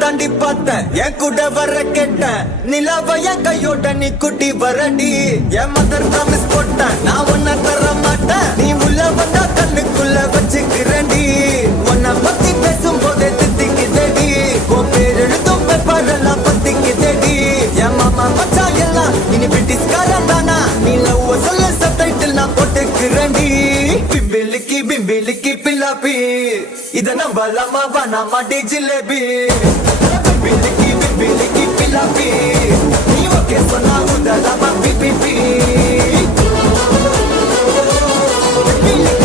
தாண்டி பார்த்த என் கூட வர கேட்ட நிலாவ என் கையோட நீ குட்டி வரடி என் மதர் ப்ராமிஸ் போட்ட நான் உன்ன தர மாட்டேன் நீ உள்ள வந்தா கண்ணுக்குள்ள வச்சுக்கிறேன்டி உன்னை பத்தி பேசும் போதே தித்திக்குதடி உன் பேர் எழுதும் பேப்பரெல்லாம் பத்திக்குதடி என் மாமா மச்சா எல்லாம் இனி பிரிட்டிஷ்காரன் தானா நீ லவ் சொல்ல சப்டைட்டில் நான் போட்டுக்கிறேன்டி பிம்பிலிக்கி பிம்பிலிக்கி பில்லாப்பி இத நம்பலாமா வேணாமா டி ஜிலேபி பிம்பிலிக்கி பிம்பிலிக்கி பில்லாப்பி நீ ஓகே சொன்னா உதலாமா பிபிபி பிம்பிலிக்கி